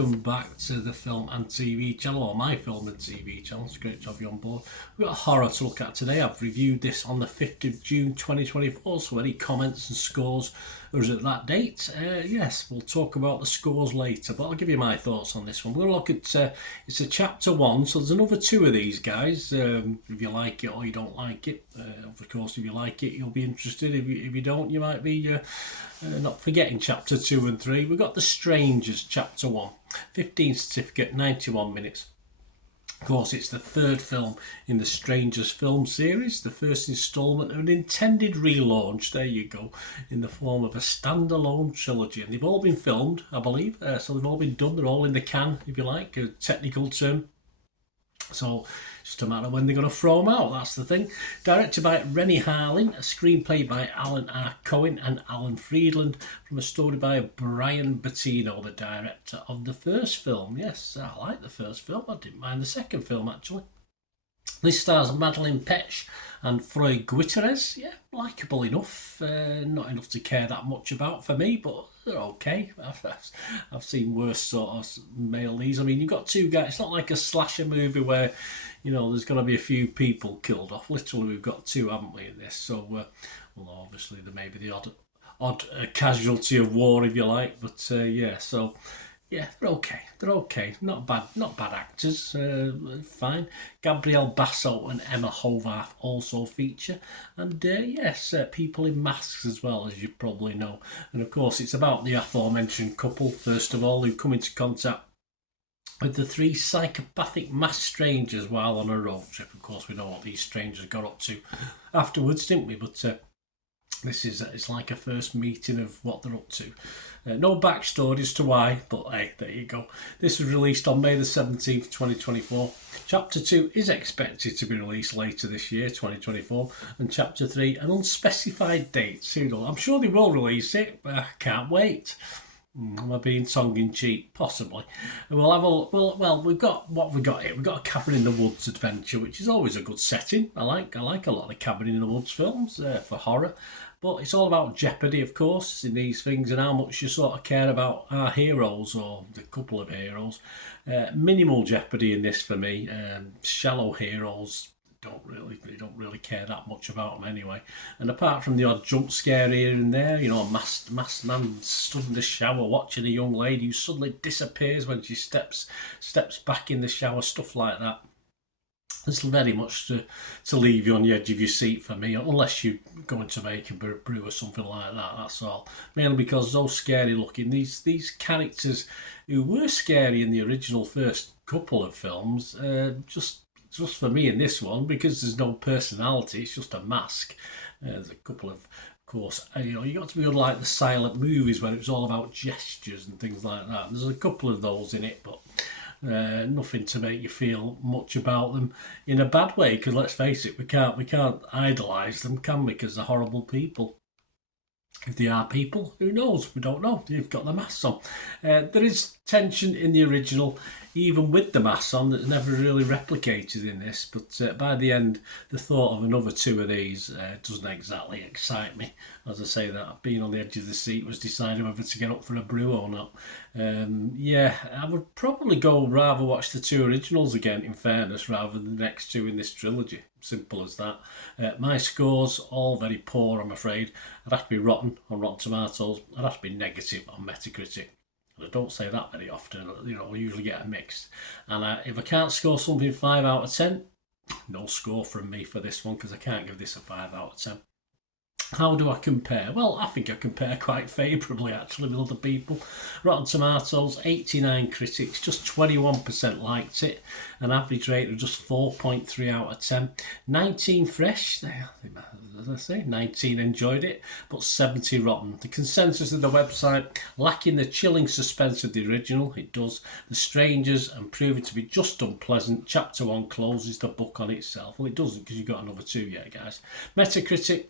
welcome back to the Film and TV channel, or my Film and TV channel. It's great to have you on board. We've got a horror to look at today. I've reviewed this on the 5th of June 2024, so any comments and scores are at that date. Yes, we'll talk about the scores later, but I'll give you my thoughts on this one. We're going to look at, it's a chapter 1, so there's another 2 of these guys, if you like it or you don't like it. Of course, if you like it, you'll be interested. If you don't, you might be not forgetting chapter 2 and 3. We've got The Strangers, chapter 1, 15 certificate, 91 minutes. Of course, it's the 3rd film in the Strangers film series, the first instalment of an intended relaunch, there you go, in the form of a standalone trilogy. And they've all been filmed, I believe, so they've all been done, they're all in the can, if you like, a technical term. So it's just a matter of when they're going to throw them out, that's the thing. Directed by Rennie Harlin, a screenplay by Alan R. Cohen and Alan Friedland, from a story by Brian Bettino, the director of the first film. Yes, I like the first film, I didn't mind the second film actually. This stars Madeleine Petsch and Freud Guterres. Yeah, likeable enough. Not enough to care that much about for me, but they're okay. I've seen worse sort of male leads. I mean, you've got 2 guys. It's not like a slasher movie where, you know, there's going to be a few people killed off. Literally, we've got 2, haven't we, in this? So, well, obviously, there may be the odd casualty of war, if you like. But, yeah, so... yeah, they're okay. They're okay. Not bad actors. Fine. Gabrielle Basso and Emma Hovarth also feature. And yes, people in masks as well, as you probably know. And of course, it's about the aforementioned couple, first of all, who come into contact with the 3 psychopathic masked strangers while on a road trip. Of course, we know what these strangers got up to afterwards, didn't we? But this is it's like a first meeting of what they're up to. No backstory as to why, but hey, there you go. This was released on May the 17th, 2024. Chapter 2 is expected to be released later this year, 2024. And Chapter 3, an unspecified date. I'm sure they will release it, but I can't wait. Am I being tongue-in-cheek? Possibly. We'll have we've got what we got here. We've got a cabin in the woods adventure, which is always a good setting. I like a lot of the cabin in the woods films for horror. But it's all about jeopardy, of course, in these things, and how much you sort of care about our heroes, or the couple of heroes. Minimal jeopardy in this for me. Shallow heroes. Don't really care that much about them anyway. And apart from the odd jump scare here and there, you know, a masked man stood in the shower watching a young lady who suddenly disappears when she steps back in the shower, stuff like that. It's very much to leave you on the edge of your seat for me, unless you're going to make a brew or something like that, that's all. Mainly because those scary looking, these characters who were scary in the original first couple of films, just for me in this one, because there's no personality, it's just a mask. There's a couple of course, you know, you got to be unlike the silent movies where it was all about gestures and things like that. There's a couple of those in it, but nothing to make you feel much about them in a bad way, because let's face it, we can't idolise them, can we? Because they're horrible people. If they are people, who knows? We don't know. You've got the masks on. There is tension in the original, even with the masks on, that's never really replicated in this. But by the end, the thought of another 2 of these doesn't exactly excite me. As I say, that being on the edge of the seat was deciding whether to get up for a brew or not. Yeah, I would probably rather watch the 2 originals again, in fairness, rather than the next 2 in this trilogy. Simple as that. My scores, all very poor, I'm afraid. I'd have to be rotten on Rotten Tomatoes. I'd have to be negative on Metacritic. And I don't say that very often. You know, I usually get a mixed. And if I can't score something 5 out of 10, no score from me for this one, because I can't give this a 5 out of 10. How do I compare? Well, I think I compare quite favourably, actually, with other people. Rotten Tomatoes, 89 critics, just 21% liked it. An average rate of just 4.3 out of 10. 19 fresh, as I say, 19 enjoyed it, but 70 rotten. The consensus of the website, lacking the chilling suspense of the original, it does. The Strangers, and proving to be just unpleasant. Chapter 1 closes the book on itself. Well, it doesn't, because you've got another 2 yet, guys. Metacritic,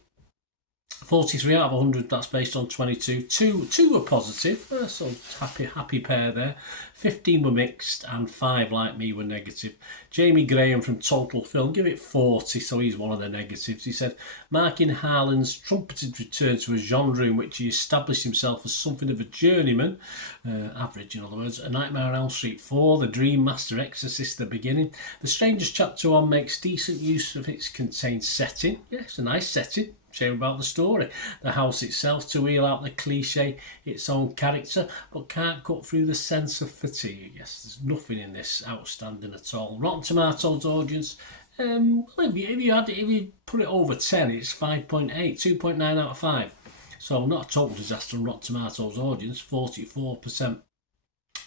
43 out of 100, that's based on 22. Two were positive, so happy pair there. 15 were mixed, and 5, like me, were negative. Jamie Graham from Total Film, give it 40, so he's one of the negatives. He said, marking Harlan's trumpeted return to a genre in which he established himself as something of a journeyman, average in other words, A Nightmare on Elm Street 4, The Dream Master, Exorcist, The Beginning. The Strangers Chapter 1 makes decent use of its contained setting. Yeah, it's a nice setting. Shame about the story. The house itself to wheel out the cliche, its own character, but can't cut through the sense of fatigue. Yes, there's nothing in this outstanding at all. Rotten Tomatoes audience, well, if you put it over 10, it's 5.8, 2.9 out of 5. So not a total disaster on Rotten Tomatoes audience, 44%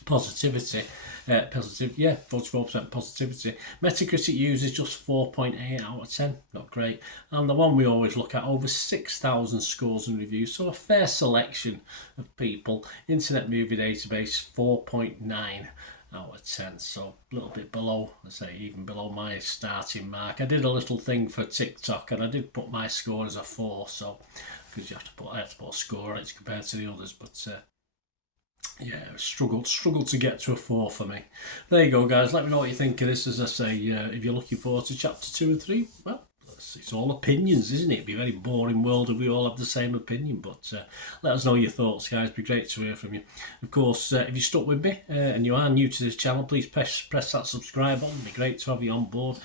positivity. 44% positivity. Metacritic users just 4.8 out of 10, not great. And the one we always look at, over 6,000 scores and reviews, so a fair selection of people. Internet Movie Database 4.9 out of 10, so a little bit below, let's say even below my starting mark. I did a little thing for TikTok and I did put my score as a 4, so because I have to put a score on it compared to the others, but yeah, struggled to get to a 4 for me. There you go, guys. Let me know what you think of this. As I say, if you're looking forward to chapter 2 and 3, well, it's all opinions, isn't it? It'd be a very boring world if we all have the same opinion. But let us know your thoughts, guys. It'd be great to hear from you. Of course, if you're stuck with me and you are new to this channel, please press that subscribe button. It'd be great to have you on board.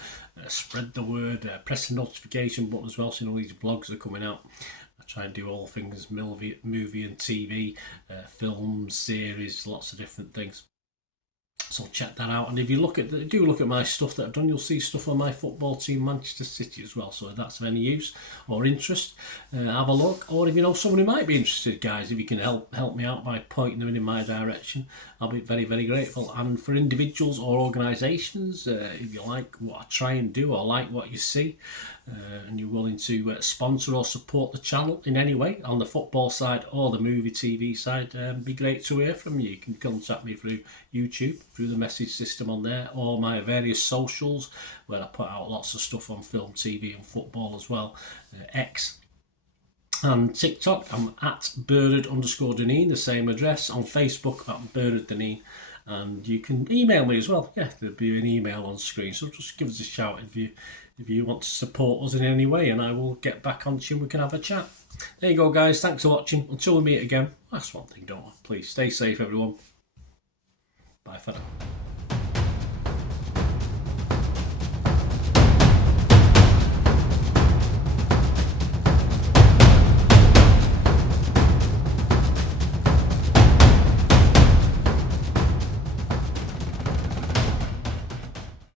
Spread the word. Press the notification button as well, so you know these vlogs are coming out. Try and do all things movie and TV, films, series, lots of different things. So check that out. And if you do look at my stuff that I've done, you'll see stuff on my football team, Manchester City, as well. So if that's of any use or interest, have a look. Or if you know someone who might be interested, guys, if you can help me out by pointing them in my direction, I'll be very, very grateful. And for individuals or organisations, if you like what I try and do or like what you see, and you're willing to sponsor or support the channel in any way on the football side or the movie TV side, it'd be great to hear from you. You can contact me through YouTube, through the message system on there, or my various socials where I put out lots of stuff on film, TV and football as well. X and TikTok, I'm at Bernard_Deneen, the same address. On Facebook, at Bernard Deneen. And you can email me as well. Yeah, there'll be an email on screen. So just give us a shout if you want to support us in any way, and I will get back on to you and we can have a chat. There you go, guys. Thanks for watching. Until we meet again, that's one thing, don't I? Please stay safe, everyone. Bye for now.